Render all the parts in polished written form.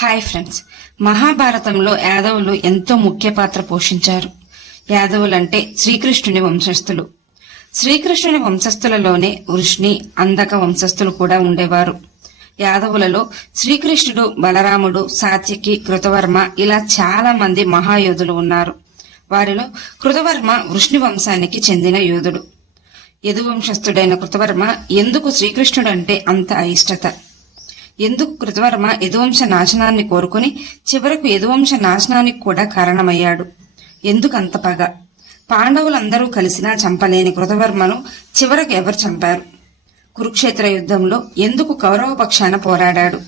Hi friends, మహాభారతంలో యాదవులు ఎంతో ముఖ్య పాత్ర పోషించారు. యాదవులంటే శ్రీకృష్ణుని వంశస్థులు. శ్రీకృష్ణుని వంశస్థులలోనే వృష్ణి, అందక వంశస్థులు కూడా ఉండేవారు. యాదవులలో శ్రీకృష్ణుడు, బలరాముడు, సాత్యకి, కృతవర్మ ఇలా చాలా మంది మహాయోధులు ఉన్నారు. వారిలో కృతవర్మ వృష్ణి వంశానికి చెందిన యోధుడు. యదువంశస్థుడైన కృతవర్మ ఎందుకు శ్రీకృష్ణుడంటే అంత అయిష్టత? ఎందుకు కృతవర్మ యదువంశ నాశనాన్ని కోరుకుని చివరకు యదువంశ నాశనానికి కూడా కారణమయ్యాడు? ఎందుకు అంత పగ? పాండవులందరూ కలిసినా చంపలేని కృతవర్మను చివరకు ఎవరు చంపారు? కురుక్షేత్ర యుద్ధంలో ఎందుకు కౌరవ పక్షాన పోరాడాడు?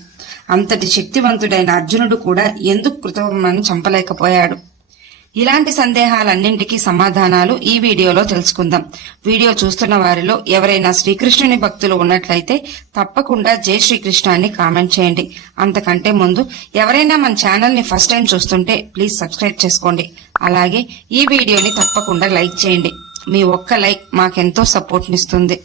అంతటి శక్తివంతుడైన అర్జునుడు కూడా ఎందుకు కృతవర్మను చంపలేకపోయాడు? ఇలాంటి సందేహాలన్నింటికీ సమాధానాలు ఈ వీడియోలో తెలుసుకుందాం. వీడియో చూస్తున్న వారిలో ఎవరైనా శ్రీకృష్ణుని భక్తులు ఉన్నట్లయితే తప్పకుండా జై శ్రీకృష్ణ అని కామెంట్ చేయండి. అంతకంటే ముందు ఎవరైనా మన ఛానల్ ని ఫస్ట్ టైం చూస్తుంటే ప్లీజ్ సబ్స్క్రైబ్ చేసుకోండి. అలాగే ఈ వీడియోని తప్పకుండా లైక్ చేయండి. మీ ఒక్క లైక్ మాకెంతో సపోర్ట్ నిస్తుంది.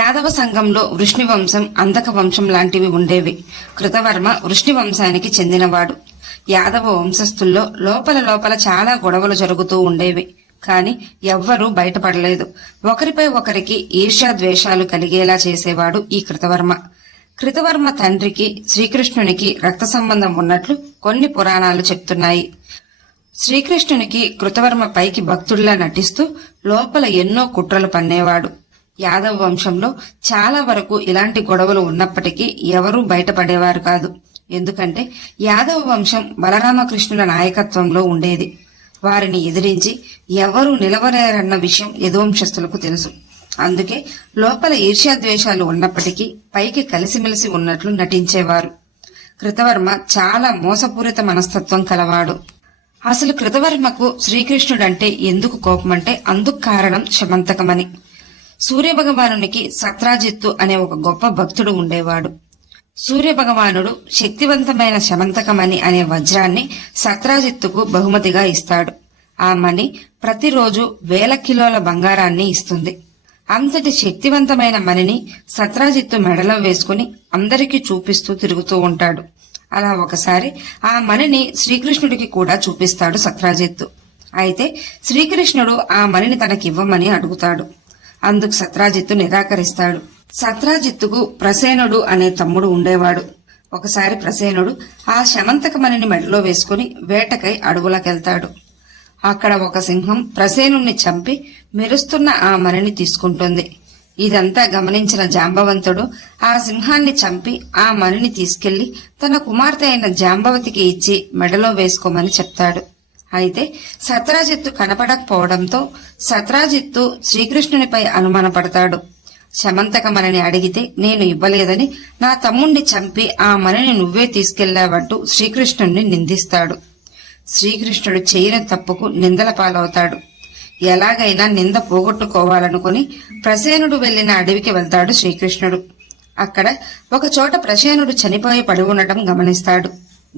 యాదవ సంఘంలో వృష్ణి వంశం, అందక వంశం లాంటివి ఉండేవి. కృతవర్మ వృష్ణి వంశానికి చెందినవాడు. యాదవ వంశస్థుల్లో లోపల చాలా గొడవలు జరుగుతూ ఉండేవి. కాని ఎవ్వరూ బయటపడలేదు. ఒకరిపై ఒకరికి ఈర్ష్యాద్వేషాలు కలిగేలా చేసేవాడు ఈ కృతవర్మ. కృతవర్మ తండ్రికి శ్రీకృష్ణునికి రక్త సంబంధం ఉన్నట్లు కొన్ని పురాణాలు చెప్తున్నాయి. శ్రీకృష్ణునికి కృతవర్మ పైకి భక్తుడిలా నటిస్తూ లోపల ఎన్నో కుట్రలు పన్నేవాడు. యాదవ వంశంలో చాలా వరకు ఇలాంటి గొడవలు ఉన్నప్పటికీ ఎవరూ బయటపడేవారు కాదు. ఎందుకంటే యాదవ వంశం బలరామకృష్ణుల నాయకత్వంలో ఉండేది. వారిని ఎదిరించి ఎవరూ నిలవలేరన్న విషయం యదువంశస్థులకు తెలుసు. అందుకే లోపల ఈర్ష్యాద్వేషాలు ఉన్నప్పటికీ పైకి కలిసిమెలిసి ఉన్నట్లు నటించేవారు. కృతవర్మ చాలా మోసపూరిత మనస్తత్వం కలవాడు. అసలు కృతవర్మకు శ్రీకృష్ణుడంటే ఎందుకు కోపమంటే అందుకు కారణం శమంతకమని. సూర్యభగవానునికి సత్రాజిత్తు అనే ఒక గొప్ప భక్తుడు ఉండేవాడు. సూర్యభగవానుడు శక్తివంతమైన శమంతకమణి అనే వజ్రాన్ని సత్రాజిత్తుకు బహుమతిగా ఇస్తాడు. ఆ మణి ప్రతిరోజు 1000 కిలోల బంగారాన్ని ఇస్తుంది. అంతటి శక్తివంతమైన మణిని సత్రాజిత్తు మెడలో వేసుకుని అందరికీ చూపిస్తూ తిరుగుతూ ఉంటాడు. అలా ఒకసారి ఆ మణిని శ్రీకృష్ణుడికి కూడా చూపిస్తాడు సత్రాజిత్తు. అయితే శ్రీకృష్ణుడు ఆ మణిని తనకివ్వమని అడుగుతాడు. అందుకు సత్రాజిత్తు నిరాకరిస్తాడు. సత్రాజిత్తుకు ప్రసేనుడు అనే తమ్ముడు ఉండేవాడు. ఒకసారి ప్రసేనుడు ఆ శమంతకమణిని మెడలో వేసుకుని వేటకై అడవులకెళ్తాడు. అక్కడ ఒక సింహం ప్రసేనుణ్ణి చంపి మెరుస్తున్న ఆ మణిని తీసుకుంటుంది. ఇదంతా గమనించిన జాంబవంతుడు ఆ సింహాన్ని చంపి ఆ మణిని తీసుకెళ్లి తన కుమార్తె అయిన జాంబవతికి ఇచ్చి మెడలో వేసుకోమని చెప్తాడు. అయితే సత్రాజిత్తు కనపడకపోవడంతో సత్రాజిత్తు శ్రీకృష్ణునిపై అనుమానపడతాడు. శమంతకమణిని అడిగితే నేను ఇవ్వలేదని, నా తమ్ముణ్ణి చంపి ఆ మణిని నువ్వే తీసుకెళ్లావంటూ శ్రీకృష్ణుణ్ణి నిందిస్తాడు. శ్రీకృష్ణుడు చేయని తప్పుకు నిందల పాలవుతాడు. ఎలాగైనా నింద పోగొట్టుకోవాలనుకుని ప్రసేనుడు వెళ్లిన అడవికి వెళ్తాడు శ్రీకృష్ణుడు. అక్కడ ఒక చోట ప్రసేనుడు చనిపోయి పడి ఉండటం గమనిస్తాడు.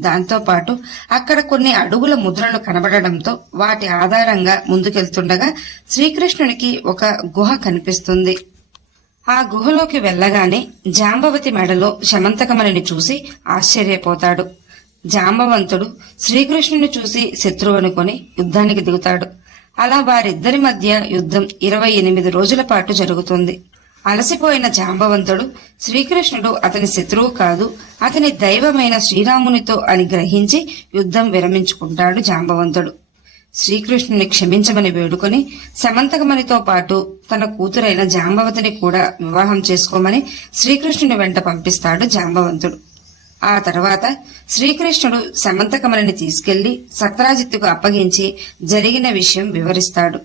దాంతో పాటు అక్కడ కొన్ని అడుగుల ముద్రలు కనబడడంతో వాటి ఆధారంగా ముందుకెళ్తుండగా శ్రీకృష్ణునికి ఒక గుహ కనిపిస్తుంది. ఆ గుహలోకి వెళ్లగానే జాంబవతి మెడలో శమంతకమణిని చూసి ఆశ్చర్యపోతాడు. జాంబవంతుడు శ్రీకృష్ణుని చూసి శత్రువు అనుకుని యుద్ధానికి దిగుతాడు. అలా వారిద్దరి మధ్య యుద్ధం 28 రోజుల పాటు జరుగుతుంది. అలసిపోయిన జాంబవంతుడు శ్రీకృష్ణుడు అతని శత్రువు కాదు, అతని దైవమైన శ్రీరామునితో అని గ్రహించి యుద్ధం విరమించుకుంటాడు జాంబవంతుడు. శ్రీకృష్ణుని క్షమించమని వేడుకొని శమంతకమణితో పాటు తన కూతురైన జాంబవతిని కూడా వివాహం చేసుకోమని శ్రీకృష్ణుని వెంట పంపిస్తాడు జాంబవంతుడు. ఆ తర్వాత శ్రీకృష్ణుడు శమంతకమణిని తీసుకెళ్లి సత్రాజిత్తుకు అప్పగించి జరిగిన విషయం వివరిస్తాడు.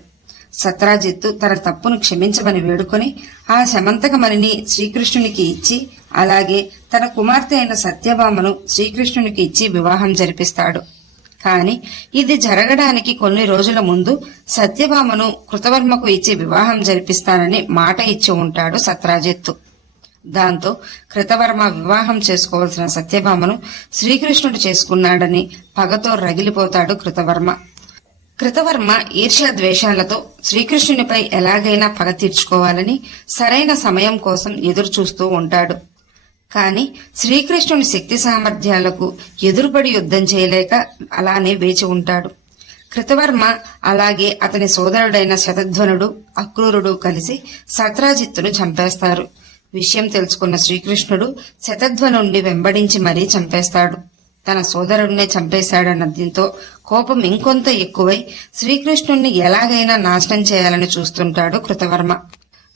సత్రాజిత్తు తన తప్పును క్షమించమని వేడుకొని ఆ శమంతకమణిని శ్రీకృష్ణునికి ఇచ్చి అలాగే తన కుమార్తె అయిన సత్యభామను శ్రీకృష్ణునికి ఇచ్చి వివాహం జరిపిస్తాడు. కాని ఇది జరగడానికి కొన్ని రోజుల ముందు సత్యభామను కృతవర్మకు ఇచ్చి వివాహం జరిపిస్తానని మాట ఇచ్చి ఉంటాడు సత్రాజిత్తు. దాంతో కృతవర్మ వివాహం చేసుకోవాల్సిన సత్యభామను శ్రీకృష్ణుడు చేసుకున్నాడని పగతో రగిలిపోతాడు కృతవర్మ. కృతవర్మ ఈర్ష్యాద్వేషాలతో శ్రీకృష్ణునిపై ఎలాగైనా పగ తీర్చుకోవాలని సరైన సమయం కోసం ఎదురు చూస్తూ ఉంటాడు. కాని శ్రీకృష్ణుని శక్తి సామర్థ్యాలకు ఎదురుపడి యుద్ధం చేయలేక అలానే వేచి ఉంటాడు. కృతవర్మ అలాగే అతని సోదరుడైన శతధ్వనుడు అక్రూరుడు కలిసి సత్రాజిత్తును చంపేస్తారు. విషయం తెలుసుకున్న శ్రీకృష్ణుడు శతధ్వనుణ్ణి వెంబడించి మరీ చంపేస్తాడు. తన సోదరుడినే చంపేశాడన్న దీంతో కోపం ఇంకొంత ఎక్కువై శ్రీకృష్ణుణ్ణి ఎలాగైనా నాశనం చేయాలని చూస్తుంటాడు కృతవర్మ.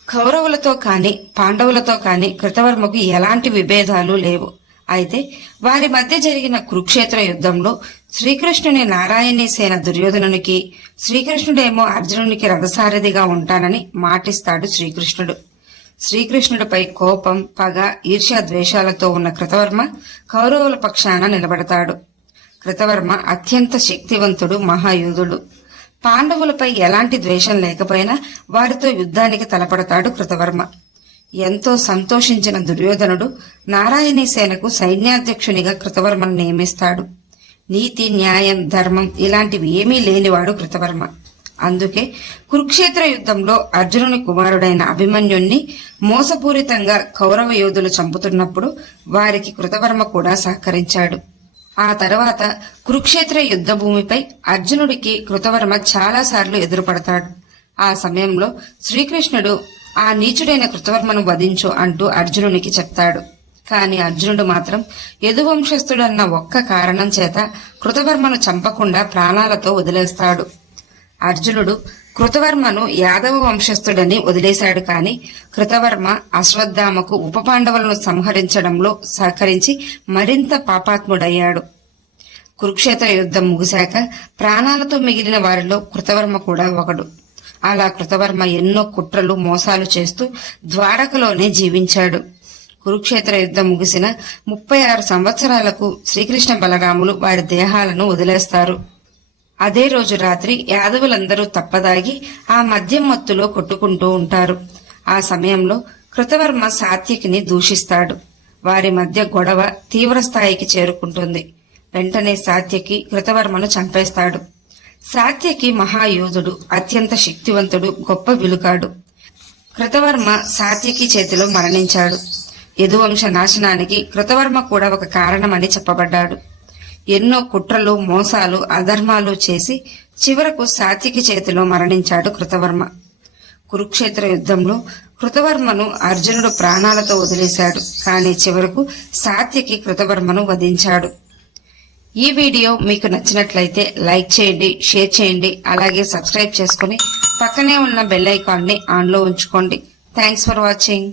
కౌరవులతో కాని పాండవులతో కాని కృతవర్మకు ఎలాంటి విభేదాలు లేవు. అయితే వారి మధ్య జరిగిన కురుక్షేత్ర యుద్ధంలో శ్రీకృష్ణుని నారాయణీ సేన దుర్యోధనునికి, శ్రీకృష్ణుడేమో అర్జునునికి రథసారథిగా ఉంటానని మాటిస్తాడు శ్రీకృష్ణుడు. శ్రీకృష్ణుడిపై కోపం, పగ, ఈర్ష్య ద్వేషాలతో ఉన్న కృతవర్మ కౌరవుల పక్షాన నిలబడతాడు. కృతవర్మ అత్యంత శక్తివంతుడు, మహాయోధుడు. పాండవులపై ఎలాంటి ద్వేషం లేకపోయినా వారితో యుద్ధానికి తలపడతాడు కృతవర్మ. ఎంతో సంతోషించిన దుర్యోధనుడు నారాయణీ సేనకు సైన్యాధ్యక్షునిగా కృతవర్మను నియమిస్తాడు. నీతి, న్యాయం, ధర్మం ఇలాంటివి ఏమీ లేనివాడు కృతవర్మ. అందుకే కురుక్షేత్ర యుద్ధంలో అర్జునుని కుమారుడైన అభిమన్యుణ్ణి మోసపూరితంగా కౌరవ యోధులు చంపుతున్నప్పుడు వారికి కృతవర్మ కూడా సహకరించాడు. ఆ తర్వాత కురుక్షేత్ర యుద్ధ భూమిపై అర్జునుడికి కృతవర్మ చాలాసార్లు ఎదురుపడతాడు. ఆ సమయంలో శ్రీకృష్ణుడు ఆ నీచుడైన కృతవర్మను వధించు అంటూ అర్జునునికి చెప్తాడు. కాని అర్జునుడు మాత్రం యదువంశస్థుడన్న ఒక్క కారణం చేత కృతవర్మను చంపకుండా ప్రాణాలతో వదిలేస్తాడు. అర్జునుడు కృతవర్మను యాదవ వంశస్థుడని వదిలేశాడు. కాని కృతవర్మ అశ్వత్థామకు ఉప పాండవులను సంహరించడంలో సహకరించి మరింత పాపాత్ముడయ్యాడు. కురుక్షేత్ర యుద్ధం ముగిశాక ప్రాణాలతో మిగిలిన వారిలో కృతవర్మ కూడా ఒకడు. అలా కృతవర్మ ఎన్నో కుట్రలు, మోసాలు చేస్తూ ద్వారకలోనే జీవించాడు. కురుక్షేత్ర యుద్ధం ముగిసిన 36 సంవత్సరాలకు శ్రీకృష్ణ బలరాములు వారి దేహాలను వదిలేస్తారు. అదే రోజు రాత్రి యాదవులందరూ తప్పదాగి ఆ మద్యం మత్తులో కొట్టుకుంటూ ఉంటారు. ఆ సమయంలో కృతవర్మ సాత్యకిని దూషిస్తాడు. వారి మధ్య గొడవ తీవ్ర స్థాయికి చేరుకుంటుంది. వెంటనే సాత్యకి కృతవర్మను చంపేస్తాడు. సాత్యకి మహాయోధుడు, అత్యంత శక్తివంతుడు, గొప్ప విలుకాడు. కృతవర్మ సాత్యకి చేతిలో మరణించాడు. యదువంశ నాశనానికి కృతవర్మ కూడా ఒక కారణమని చెప్పబడ్డాడు. ఎన్నో కుట్రలు, మోసాలు, అధర్మాలు చేసి చివరకు సాత్యకి చేతిలో మరణించాడు కృతవర్మ. కురుక్షేత్ర యుద్ధంలో కృతవర్మను అర్జునుడు ప్రాణాలతో వదిలేశాడు. కానీ చివరకు సాత్యకి కృతవర్మను వధించాడు. ఈ వీడియో మీకు నచ్చినట్లయితే లైక్ చేయండి, షేర్ చేయండి, అలాగే సబ్స్క్రైబ్ చేసుకుని పక్కనే ఉన్న బెల్ ఐకాన్ని ఆన్లో ఉంచుకోండి. Thanks for watching.